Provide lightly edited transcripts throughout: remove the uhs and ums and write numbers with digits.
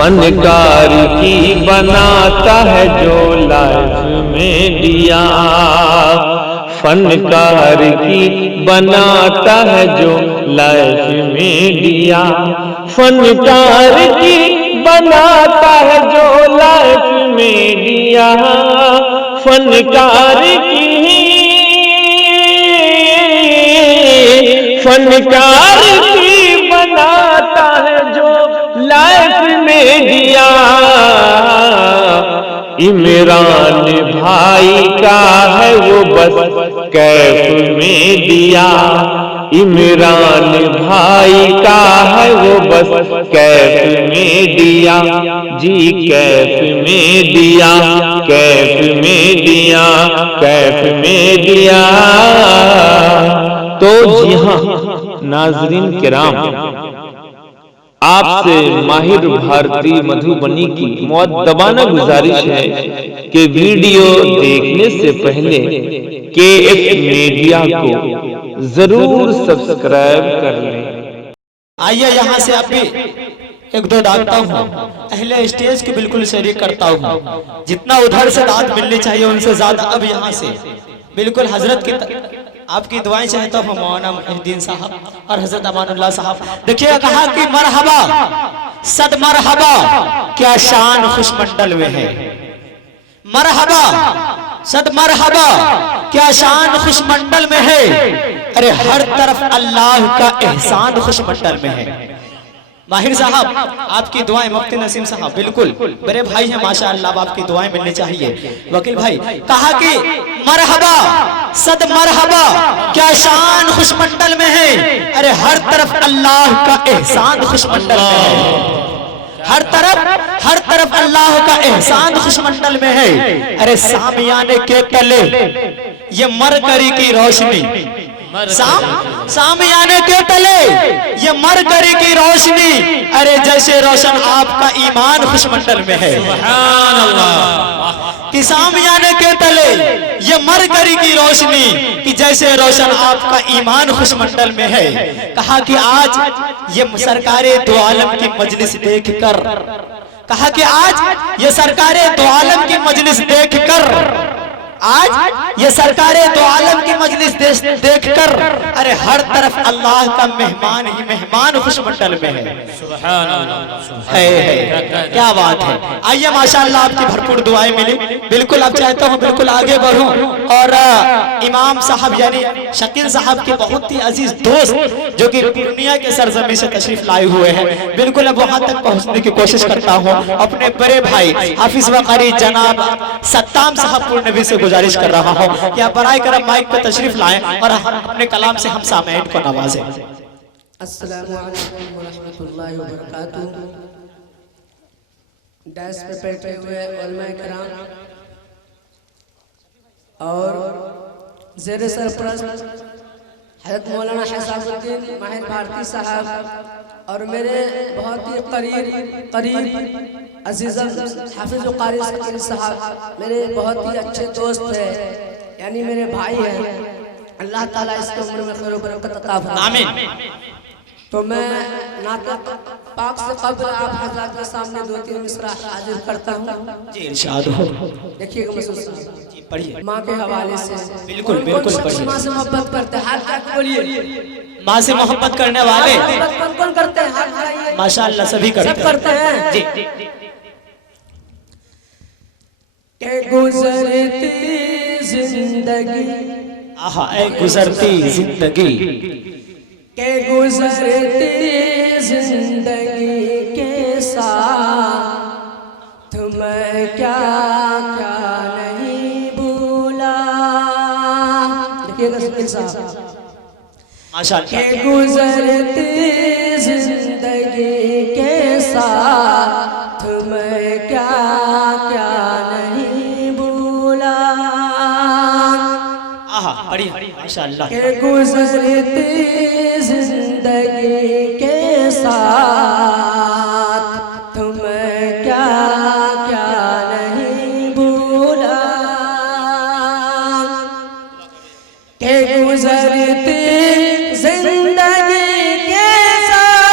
फनकार की बनाता है जो लाइफ में दिया, फनकार की बनाता है जो लाइफ में दिया, फनकार की बनाता है जो लाइफ में दिया, फनकार की बनाता है जो लाइफ में दिया। इमरान भाई का है वो बस कैफ में दिया, इमरान भाई का है वो बस कैफ में दिया, जी कैफ में दिया, कैफ में दिया, कैफ में दिया। तो जी हाँ नाजरीन किराम, आपसे माहिर भारती मधुबनी की मुअद्दबाना गुजारिश है कि वीडियो देखने से पहले KF मीडिया को जरूर सब्सक्राइब कर लें। आइए यहाँ से आप भी एक दो डालता हूँ, पहले स्टेज की बिल्कुल शरीक करता हूँ, जितना उधर से दाद मिलनी चाहिए उनसे ज्यादा अब यहाँ से बिल्कुल हजरत की आपकी दुआएं चाहता हूँ मौलाना मुहिद्दीन साहब और हजरत अमानुल्लाह साहब। देखिए कहा कि मरहबा सद मरहबा क्या शान खुशमंडल में है, मरहबा सद मरहबा क्या शान खुशमंडल में है, अरे हर तरफ अल्लाह का एहसान खुशमंडल में है। माहिर साहब आपकी दुआएं, मुफ्ती नसीम साहब बिल्कुल बड़े भाई हैं माशाअल्लाह, आपकी दुआएं मिलनी चाहिए। वकील भाई कहा कि मरहबा सद मरहबा क्या शान खुशमंडल में है, अरे हर तरफ अल्लाह का एहसान खुशमंडल में है, हर तरफ अल्लाह का एहसान खुशमंडल में है। अरे सामियाने के तले ये मरकरी की रोशनी, सामियाने के तले ये मरकरी की रोशनी, अरे जैसे रोशन आपका ईमान खुशमंडल में है। सुभान अल्लाह। कि सामियाने के तले ये मरकरी की रोशनी कि जैसे रोशन आपका ईमान खुशमंडल में है। कहा कि आज ये सरकारे दो आलम की मजलिस देखकर, कहा कि आज ये सरकारे दो आलम की मजलिस देखकर, आज ये सरकारे दो आलम की मजलिस देखकर, अरे हर तरफ अल्लाह का मेहमान ही मेहमान खुशमंडल में है। सुभान अल्लाह, है क्या बात है। आइए माशाअल्लाह आपकी भरपूर दुआएं मिली, बिल्कुल आप चाहता हूँ बिल्कुल आगे बढ़ूं और इमाम साहब यानी शकील साहब के बहुत ही अजीज दोस्त जो कि दुनिया के सरजमी से तशरीफ लाए हुए हैं, बिल्कुल अब वहां तक पहुंचने की कोशिश करता हूँ। अपने बड़े भाई हाफिज वकारी जनाब सत्ताम साहब पुरनबी से गुजारिश कर रहा हूँ कि आप बराए करम माइक पर तशरीफ लाएं और अपने कलाम से हम सामईन को नवाजें। अस्सलामु अलैकुम व रहमतुल्लाहि व बरकातुहू। डैश पे बैठे हुए उलमाए किराम और ज़ेर सरपरस्त हज़रत मौलाना हिसाबुद्दीन माहिर भारती साहब और मेरे बहुत ही करीब अजीज़ हाफिज़ कारी शकील साहब मेरे बहुत ही अच्छे दोस्त हैं, यानी मेरे भाई हैं। अल्लाह ताला इसके उम्र में खैर व बरकत अता फरमाए, आमीन। तो मैं नातक पाक से कब्ल आप हज़रात के सामने दो तीन मिसरा हाजिर करता हूँ। जी इरशाद हो। देखिएगा महसूस जी पढ़िए माँ के हवाले से। बिल्कुल बिल्कुल पढ़िए। माँ से मोहब्बत करते हैं, हाथ क्या बोलिए। माँ से मोहब्बत करने वाले कौन कौन करते हैं, हाथ उठाइए। माशाअल्लाह सभी करते हैं जी। के गुजरती जिंदगी, आहा ऐ गुजरती जिंदगी, के गुजरती जिंदगी के साथ मैं क्या क्या नहीं भूला। देखिएगा शकील साहब माशाअल्लाह। के गुजरती जिंदगी के साथ मैं क्या क्या नहीं भूला। आहा बढ़िया माशाअल्लाह। के गुजरती जिंदगी के साथ तुम्हें क्या क्या नहीं भूला। के गुजरती जिंदगी के साथ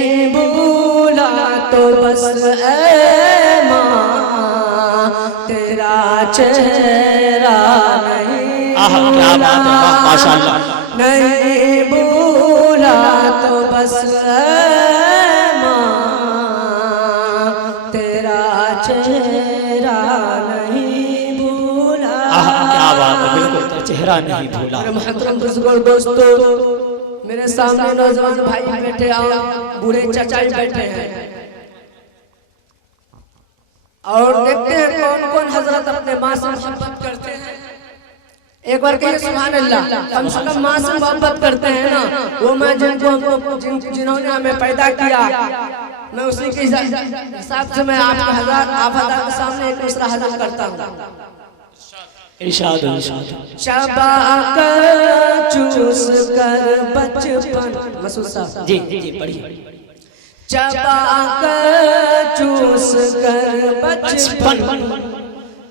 नहीं भूला तो बस ऐ माँ तेरा चेहरा नहीं क्या बात है, माशाअल्लाह। नहीं भूला तो बस ऐ माँ तेरा चेहरा नहीं भूला। क्या बात है, बिल्कुल चेहरा नहीं भूला। मोहतरम बुजुर्ग दोस्तों, मेरे सामने नौजवान भाई बैठे और बूढ़े चाचा भी बैठे हैं, और देखते हैं कौन कौन हजरत अपने माँ से मोहब्बत करते हैं। एक बार कहिए सुभान अल्लाह। कम से कम माँ से मोहब्बत करते हैं ना, वो मैं जिन्होंने हमें पैदा किया, मैं उसी के हिसाब से मैं आपके हजार के सामने एक दूसरा हजर करता हूँ। इरशाद इरशाद। चबा कर चूस कर बचपन, मसूद साहब जी जी पढ़िए। चबा कर चूस कर बचपन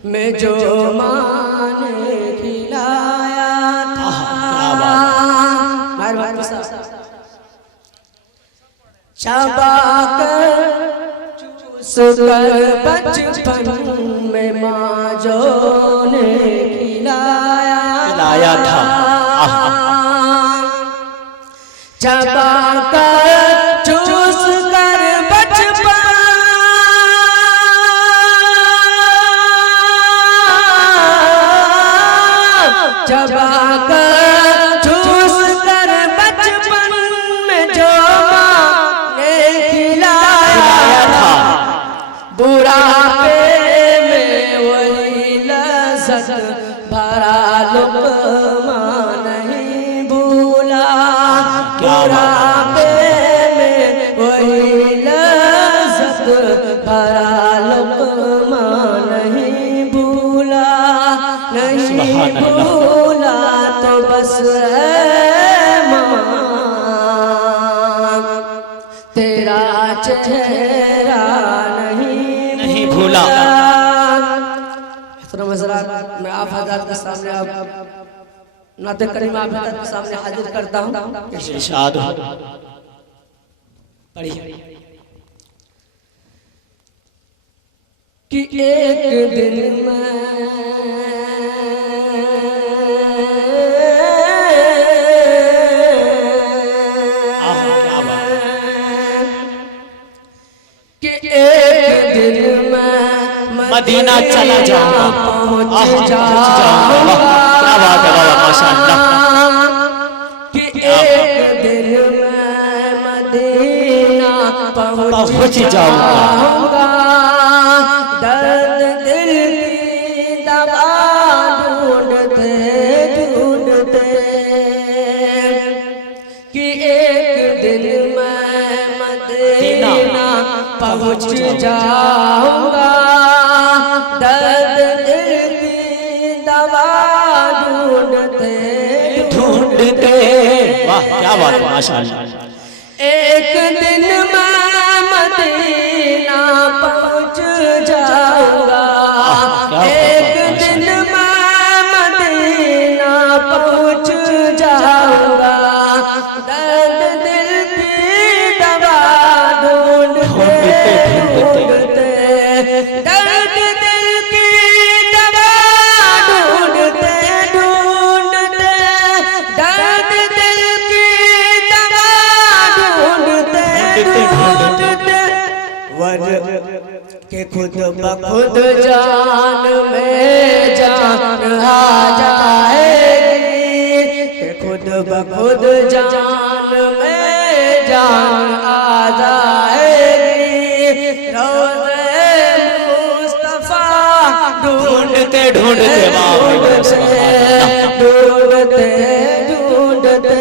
में जो माँ ने खिलाया था। चबा कर चूस कर बचपन में माँ जो ने खिलाया था। चबा कर चूस कर बचपन चबा कर चूस कर बचपन में जो माँ ने खिलाया था, बुढ़ापे में वही लज़्ज़त भरा लुक़मा नहीं भूला। बुढ़ापे में वही लज़्ज़त भरा लुक़मा नहीं भूला। नहीं भूला तो बस ऐ माँ तेरा चेहरा नहीं भूला। मैं आप हज़रात के सामने आप नाते करीम आप हज़रात के सामने हाजिर करता हूँ। इरशाद पढ़िए। कि एक दिन मैं मदीना चला जाऊंगा, पहुंच जाऊंगा। क्या बात है बाबा, माशाअल्लाह। कि एक दिन मैं मदीना पहुंच जाऊंगा। दर्द दिल की दवा ढूंढते ढूंढते कि एक दिन मैं मदीना पहुंच जाऊंगा। दर्द दिल की दवा ढूंढते ढूंढते। वाह क्या बात है, माशाअल्लाह। एक दिन मैं मदीना पहुंच जाऊंगा। एक दिन मैं मदीना पहुंच जाऊंगा। दर्द दिल की दवा ढूंढते ढूंढते दर्द दिल की दवा ढूंढते ढूंढते दर्द दिल की दवा ढूंढते ढूंढते वजह के खुद ब खुद जान में जान आ जाएगी। के खुद ब खुद जान में जान आ जाएगी। रोज़े मुस्तफा ढूंढते ढूंढते ढूंढते ढूंढते।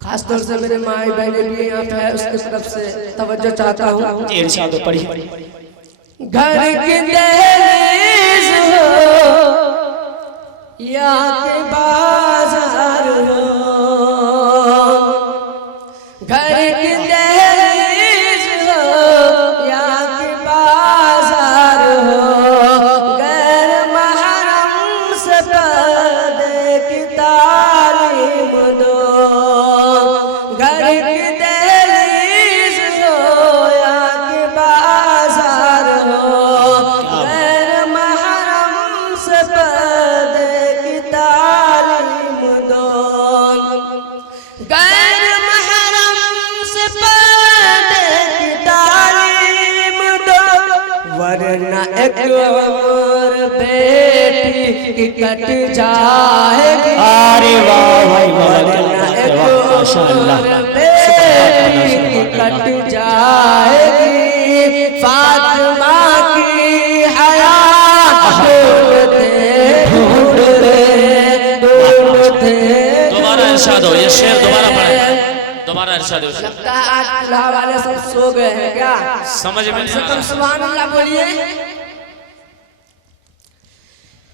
खासतौर से मेरे माई बहने भी यहाँ पे है, उसकी तरफ से तवज्जो चाहता हूँ। इरशाद पढ़िए। घर की दहलीज हो या के बाजार हो, घर की दहलीज हो या के बाजार हो, गैर महरम से पर्दे की तालीम दो। एक उम्र बेटी की कट जाएगी। अरे वाह भाई वरना एक माशाअल्लाह उम्र बेटी की कट जाएगी। फातिमा की हयात ढूंढते दोबारा इरशाद हो, ये शेर दोबारा पढ़े, दोबारा इरशाद हो। लगता है आज दुल्हा वाले सब सो गए हैं क्या? समझ में नहीं कम सुभान अल्लाह बोलिए।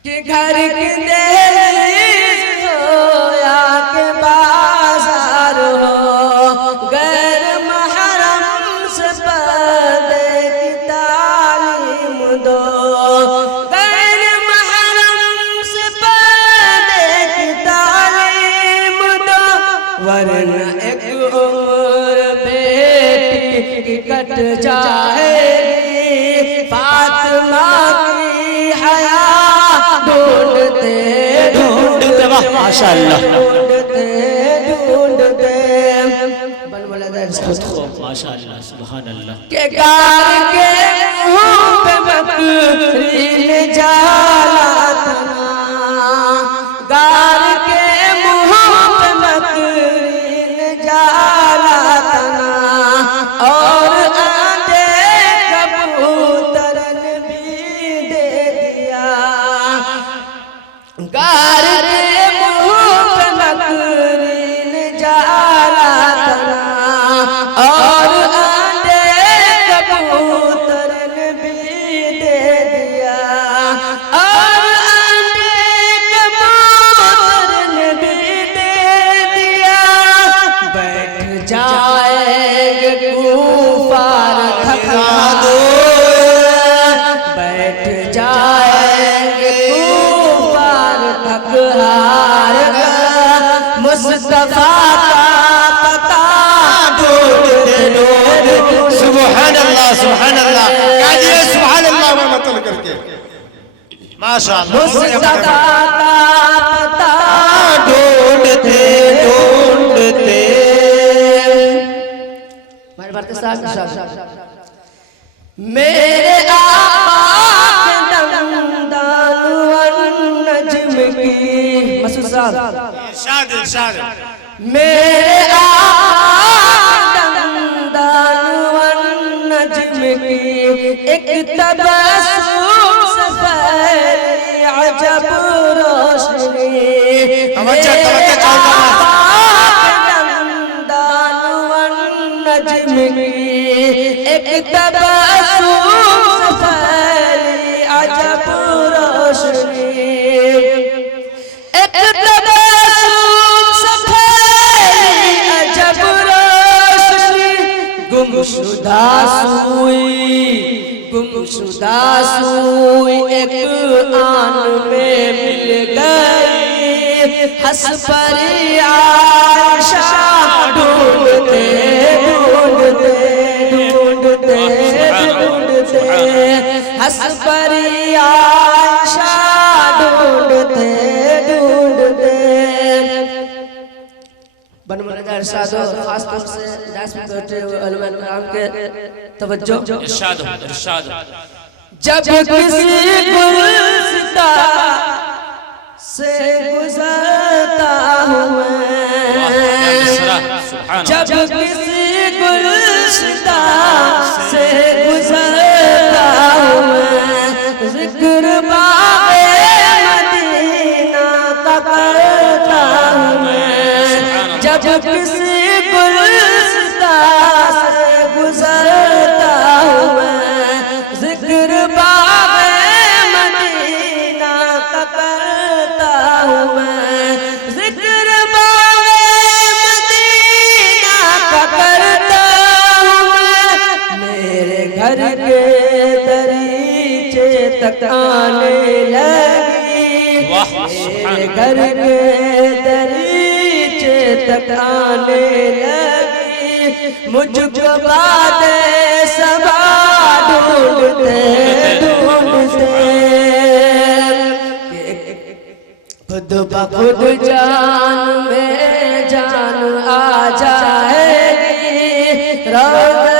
कि घर की दहलीज हो या के बाजार हो, गैर महरम से पर्दे की तालीम दो। गैर महरम से पर्दे की तालीम दो, वरना एक उम्र बेटी की कट जाएगी। फातिमा की हया ढूंढते ढूंढते माशाअल्लाह ढूंढते ढूंढते बन बोला माशाअल्लाह सुभान अल्लाह। के गार के मुंह पे बकरी ने जाला तना, गार के मुंह पे बकरी ने जाला तना, और आंधे कबूतर ने भी दे दिया। गार के मुंह पे बकरी ने जाला तना, और आंधे कबूतर ने भी दे दिया। और आंधे कबूतर ने भी दे दिया। बैठ जाएंगे कुफार थका दो, बैठ जाएंगे कुफार थक हार कर, मुस्तफा का पता ढूंढते ढूंढते। सुभान अल्लाह सुभान अल्लाह। काजिए सुभान अल्लाह में मतलब करके माशाअल्लाह। मुस्तफा का पता ढूंढते ढूंढते मेरे आका दमदान नज्म की मसूद साहब इरशाद इरशाद। मेरे आका दमदान नज्म की एक तबस्सुम से फैली अजब रोशनी। तवज्जो तवज्जो नज्म की एक तबस्सुम से फैली अजब रोशनी। एक तबस्सुम से फैली अजब रोशनी। गुमशुदा सुई एक आन में मिल गई। हंस परी आयशा ढूंढते ढूंढते ढूंढते ढूंढते, हंस परी आयशा ढूंढते ढूंढते। बनमनज़र इरशाद खास तौर से दास में बैठे हुए उलमा किराम के तवज्जो। इरशाद हो, इरशाद हो। जब किसी गुलसिता से गुजरता हूँ मैं, जब किसी गुलसिता से गुजरता हूँ मैं, जिक्र बाग़े मदीना का करता हूँ मैं। जब किसी गुलसिता से गुजरता हूँ मैं, जिक्र बाग़े मदीना का करता हूँ मैं। जिक्र बाग़े मदीना का करता हूँ मैं। मेरे घर के दरीचे तक आने लगी, मेरे घर के दरीचे तक आने लगी। मुझको बातें सबा ढूंढते ढूंढते, खुद ब खुद जान में जान आ जाएगी। रोज़ा